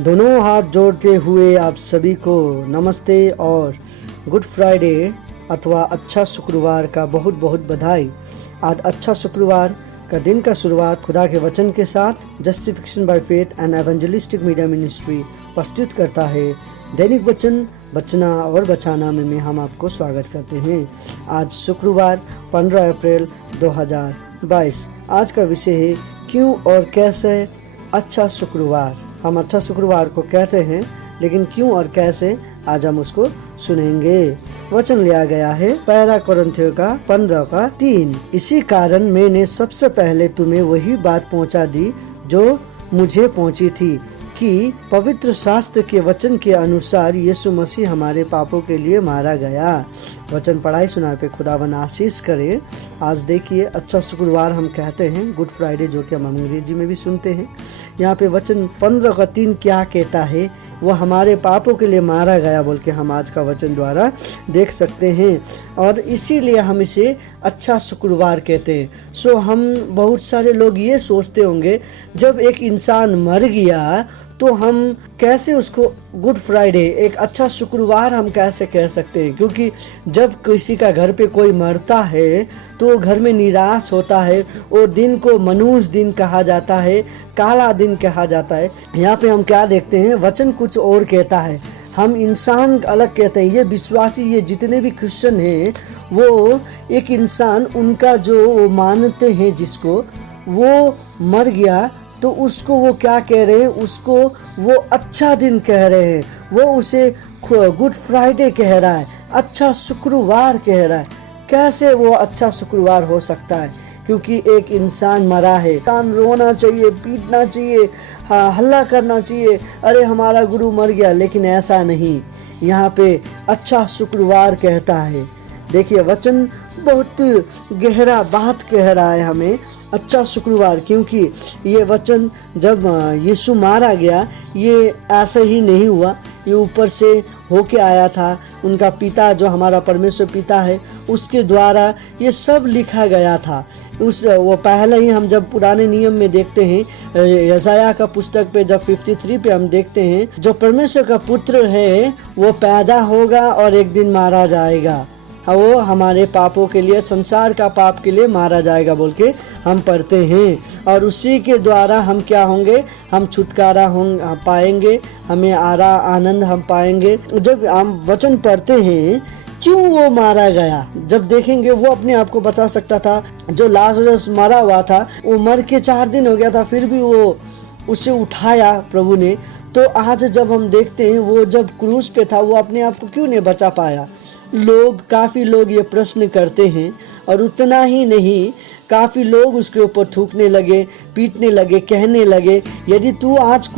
दोनों हाथ जोड़ते हुए आप सभी को नमस्ते और गुड फ्राइडे अथवा अच्छा शुक्रवार का बहुत बहुत बधाई। आज अच्छा शुक्रवार का दिन का शुरुआत खुदा के वचन के साथ justification by faith and evangelistic media ministry प्रस्तुत करता है। दैनिक वचन बचना और बचाना में हम आपको स्वागत करते हैं। आज शुक्रवार 15 अप्रैल 2022। आज का विषय है क्यों और कैसे अच्छा शुक्रवार। हम अच्छा शुक्रवार को कहते हैं, लेकिन क्यों और कैसे आज हम उसको सुनेंगे। वचन लिया गया है पहला कोरिन्थियों का 15:3। इसी कारण मैंने सबसे पहले तुम्हें वही बात पहुंचा दी जो मुझे पहुंची थी कि पवित्र शास्त्र के वचन के अनुसार यीशु मसीह हमारे पापों के लिए मारा गया। वचन पढ़ाई सुनाए पे खुदावन आशीष करे। आज देखिए अच्छा शुक्रवार हम कहते हैं, गुड फ्राइडे जो कि हम अंग्रेजी में भी सुनते हैं। यहाँ पे वचन 15:3 क्या कहता है, वो हमारे पापों के लिए मारा गया बोल के हम आज का वचन द्वारा देख सकते हैं, और इसीलिए हम इसे अच्छा शुक्रवार कहते हैं। सो हम बहुत सारे लोग ये सोचते होंगे जब एक इंसान मर गया तो हम कैसे उसको गुड फ्राइडे, एक अच्छा शुक्रवार हम कैसे कह सकते हैं, क्योंकि जब किसी का घर पे कोई मरता है तो घर में निराश होता है। वो दिन को मनूस दिन कहा जाता है, काला दिन कहा जाता है। यहाँ पे हम क्या देखते हैं, वचन कुछ और कहता है, हम इंसान अलग कहते हैं। ये विश्वासी, ये जितने भी क्रिश्चियन हैं, वो एक इंसान उनका जो वो मानते हैं जिसको वो मर गया तो उसको वो क्या कह रहे हैं, उसको वो अच्छा दिन कह रहे हैं, वो उसे गुड फ्राइडे कह रहा है, अच्छा शुक्रवार कह रहा है। कैसे वो अच्छा शुक्रवार हो सकता है, क्योंकि एक इंसान मरा है। इंसान रोना चाहिए, पीटना चाहिए, हल्ला करना चाहिए, अरे हमारा गुरु मर गया, लेकिन ऐसा नहीं। यहाँ पे अच्छा शुक्रवार कहता है। देखिए वचन बहुत गहरा बात कह रहा है हमें, अच्छा शुक्रवार, क्योंकि ये वचन जब यीशु मारा गया ये ऐसे ही नहीं हुआ, ये ऊपर से होके आया था। उनका पिता जो हमारा परमेश्वर पिता है उसके द्वारा ये सब लिखा गया था। वो पहले ही हम जब पुराने नियम में देखते हैं, यशायाह का पुस्तक पे जब 53 पे हम देखते हैं, जो परमेश्वर का पुत्र है वो पैदा होगा और एक दिन मारा जाएगा, वो हमारे पापों के लिए, संसार का पाप के लिए मारा जाएगा बोल के हम पढ़ते हैं, और उसी के द्वारा हम क्या होंगे, हम छुटकारा पाएंगे, हमें आनंद हम पाएंगे। जब हम वचन पढ़ते हैं क्यों वो मारा गया, जब देखेंगे वो अपने आप को बचा सकता था। जो लाजरस मरा हुआ था, वो मर के 4 दिन हो गया था, फिर भी वो उसे उठाया प्रभु ने। तो आज जब हम देखते हैं वो जब क्रूस पे था, वो अपने आप को क्यों नहीं बचा पाया। काफ़ी लोग ये प्रश्न करते हैं, और उतना ही नहीं, काफ़ी लोग उसके ऊपर थूकने लगे, पीटने लगे, कहने लगे, यदि तू आज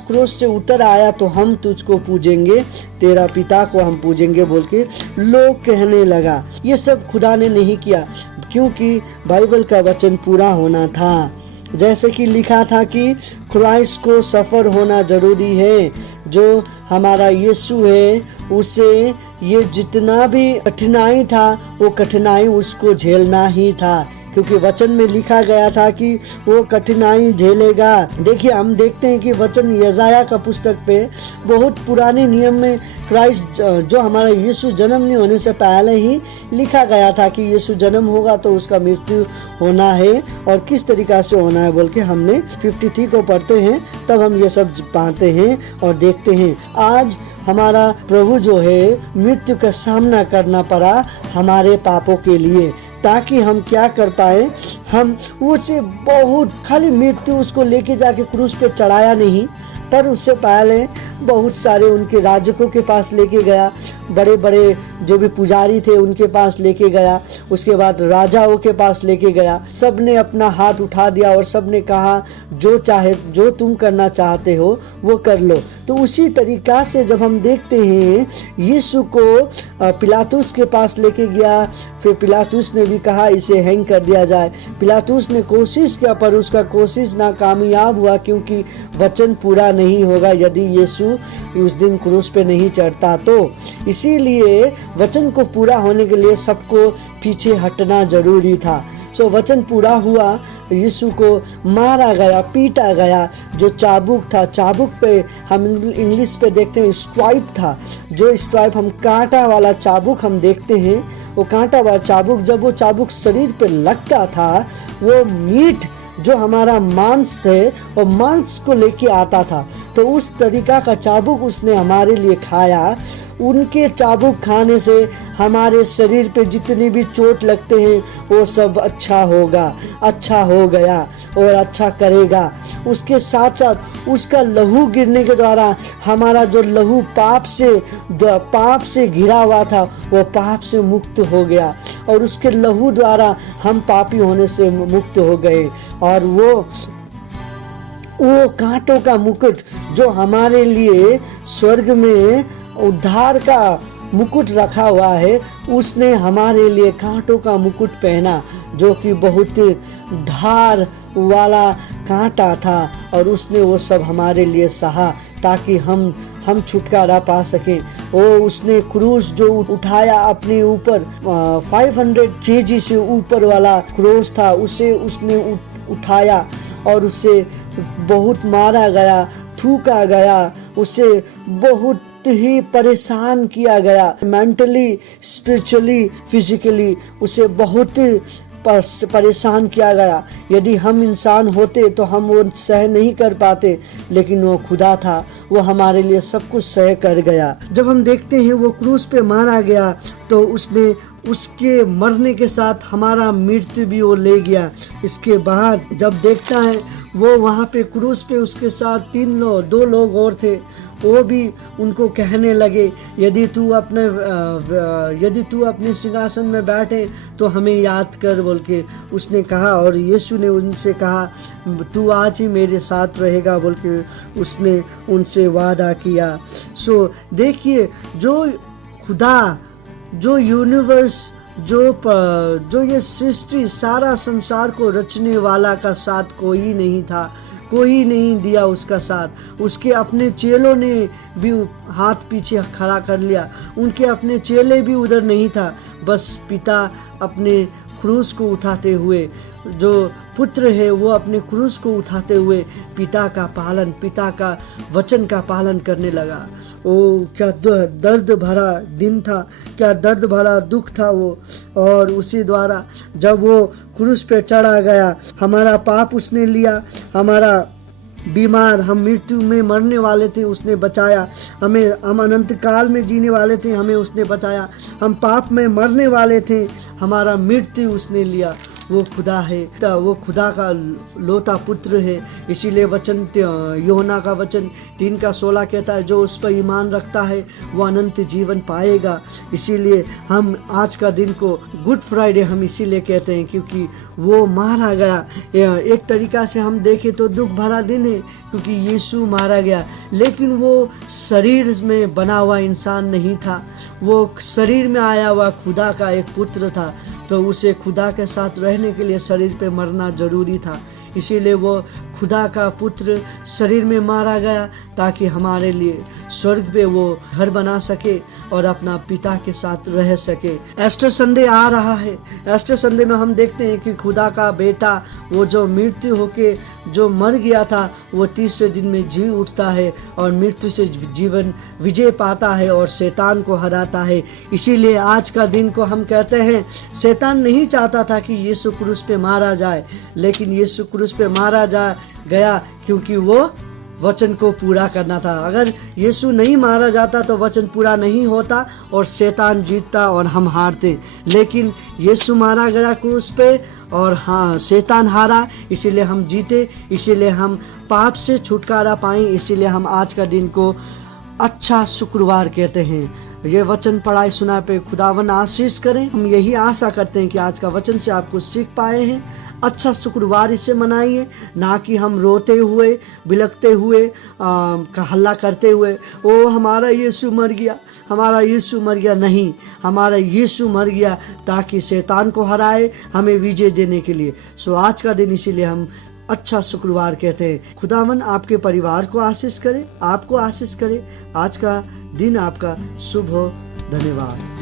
क्रूस से उतर आया तो हम तुझको पूजेंगे, तेरा पिता को हम पूजेंगे बोल के लोग कहने लगा। ये सब खुदा ने नहीं किया, क्योंकि बाइबल का वचन पूरा होना था। जैसे कि लिखा था कि क्राइस्ट को सफ़र होना जरूरी है। जो हमारा यीशु है उसे ये जितना भी कठिनाई था वो कठिनाई उसको झेलना ही था, क्योंकि वचन में लिखा गया था कि वो कठिनाई झेलेगा। देखिए हम देखते हैं कि वचन यशायाह का पुस्तक पे बहुत पुराने नियम में क्राइस्ट जो हमारा यीशु जन्म नहीं होने से पहले ही लिखा गया था कि यीशु जन्म होगा तो उसका मृत्यु होना है, और किस तरीका से होना है बोल के हमने 53 को पढ़ते हैं, तब हम ये सब पाते हैं और देखते हैं। आज हमारा प्रभु जो है मृत्यु का सामना करना पड़ा हमारे पापों के लिए, ताकि हम क्या कर पाए, हम उसे बहुत खाली मृत्यु उसको लेके जाके क्रूस पे चढ़ाया नहीं, पर उससे पहले बहुत सारे उनके राजकों के पास लेके गया, बड़े बड़े जो भी पुजारी थे उनके पास लेके गया, उसके बाद राजाओं के पास लेके गया। सब ने अपना हाथ उठा दिया और सब ने कहा जो तुम करना चाहते हो वो कर लो। तो उसी तरीका से जब हम देखते हैं यीशु को पिलातुस के पास लेके गया, फिर पिलातुस ने भी कहा इसे हैंग कर दिया जाए। पिलातुस ने कोशिश किया पर उसका कोशिश नाकामयाब हुआ, क्योंकि वचन पूरा नहीं होगा यदि यीशु उस दिन क्रूस पे नहीं चढ़ता। तो इसीलिए वचन को पूरा होने के लिए सबको पीछे हटना जरूरी था। सो वचन पूरा हुआ, यीशु को मारा गया, पीटा गया। जो चाबुक था, चाबुक पे हम इंग्लिश पे देखते हैं स्ट्राइप था, जो स्ट्राइप हम कांटा वाला चाबुक हम देखते हैं, वो कांटा वाला चाबुक, जब वो चाबुक शरीर पे लगता था, वो मीट जो हमारा मांस थे वो मांस को लेके आता था। तो उस तरीका का चाबुक उसने हमारे लिए खाया। उनके चाबुक खाने से हमारे शरीर पे जितनी भी चोट लगते हैं वो सब अच्छा होगा, अच्छा हो गया और अच्छा करेगा। उसके साथ साथ उसका लहू गिरने के द्वारा हमारा जो लहू पाप से घिरा हुआ था वो पाप से मुक्त हो गया, और उसके लहू द्वारा हम पापी होने से मुक्त हो गए। और वो कांटों का मुकुट जो हमारे लिए स्वर्ग में उद्धार का मुकुट रखा हुआ है, उसने हमारे लिए कांटों का मुकुट पहना, जो कि बहुत धार वाला कांटा था, और उसने वो सब हमारे लिए सहा ताकि हम छुटकारा पा सकें। वो उसने क्रूस जो उठाया अपने ऊपर, 500 केजी से ऊपर वाला क्रूस था, उसे उसने उठाया और उसे बहुत मारा गया, थूका गया, उसे बहुत ही परेशान किया गया, मेंटली, स्पिरिचुअली, फिजिकली उसे बहुत परेशान किया गया। यदि हम इंसान होते तो हम वो सह नहीं कर पाते, लेकिन वो खुदा था, वो हमारे लिए सब कुछ सह कर गया। जब हम देखते हैं वो क्रूस पे मारा गया, तो उसके मरने के साथ हमारा मृत्यु भी वो ले गया। इसके बाद जब देखता है वो वहाँ पे क्रूस पे उसके साथ 2 लोग और थे, वो भी उनको कहने लगे, यदि तू अपने सिंहासन में बैठे तो हमें याद कर, बोल के उसने कहा। और यीशु ने उनसे कहा, तू आज ही मेरे साथ रहेगा, बोल के उसने उनसे वादा किया। सो देखिए, जो खुदा, जो यूनिवर्स, जो ये सृष्टि, सारा संसार को रचने वाला का साथ कोई नहीं था, कोई नहीं दिया उसका साथ। उसके अपने चेलों ने भी हाथ पीछे खड़ा कर लिया, उनके अपने चेले भी उधर नहीं था। बस पिता अपने क्रूस को उठाते हुए, जो पुत्र है वो अपने क्रूस को उठाते हुए पिता का वचन का पालन करने लगा। ओ क्या दर्द भरा दिन था, क्या दर्द भरा दुख था वो। और उसी द्वारा जब वो क्रूस पे चढ़ा गया, हमारा पाप उसने लिया, हमारा बीमार, हम मृत्यु में मरने वाले थे, उसने बचाया हमें, हम अनंत काल में जीने वाले थे, हमें उसने बचाया, हम पाप में मरने वाले थे, हमारा मृत्यु उसने लिया। वो खुदा है, वो खुदा का लोता पुत्र है। इसीलिए वचन, यूहन्ना का वचन 3:16 कहता है, जो उस पर ईमान रखता है वो अनंत जीवन पाएगा। इसीलिए हम आज का दिन को गुड फ्राइडे हम इसीलिए कहते हैं, क्योंकि वो मारा गया। एक तरीका से हम देखें तो दुख भरा दिन है, क्योंकि यीशु मारा गया, लेकिन वो शरीर में बना हुआ इंसान नहीं था, वो शरीर में आया हुआ खुदा का एक पुत्र था। तो उसे खुदा के साथ रहने के लिए शरीर पे मरना जरूरी था। इसीलिए वो खुदा का पुत्र शरीर में मारा गया, ताकि हमारे लिए स्वर्ग पे वो घर बना सके और अपना पिता के साथ रह सके। एस्टर संडे आ रहा है। एस्टर संडे में हम देखते हैं कि खुदा का बेटा, वो जो मृत्यु होके जो मर गया था, वो 30वें दिन में जी उठता है और मृत्यु से जीवन विजय पाता है और शैतान को हराता है। इसीलिए आज का दिन को हम कहते हैं, शैतान नहीं चाहता था कि यीशु क्रूस पे मारा जाए, लेकिन यीशु क्रूस पे मारा गया क्योंकि वो वचन को पूरा करना था। अगर यीशु नहीं मारा जाता तो वचन पूरा नहीं होता और शैतान जीतता और हम हारते। लेकिन यीशु मारा गया क्रूस पे और हाँ, शैतान हारा, इसीलिए हम जीते, इसीलिए हम पाप से छुटकारा पाएं। इसीलिए हम आज का दिन को अच्छा शुक्रवार कहते हैं। ये वचन पढ़ाई सुना पे खुदावन आशीष करें। हम यही आशा करते हैं कि आज का वचन से आप कुछ सीख पाए हैं। अच्छा शुक्रवार इसे मनाइए, ना कि हम रोते हुए, बिलखते हुए, हल्ला करते हुए, ओ हमारा यीशु मर गया, हमारा यीशु मर गया। नहीं, हमारा यीशु मर गया ताकि शैतान को हराए, हमें विजय देने के लिए। सो आज का दिन इसीलिए हम अच्छा शुक्रवार कहते हैं। खुदावन आपके परिवार को आशीष करे, आपको आशीष करे। आज का दिन आपका शुभ हो। धन्यवाद।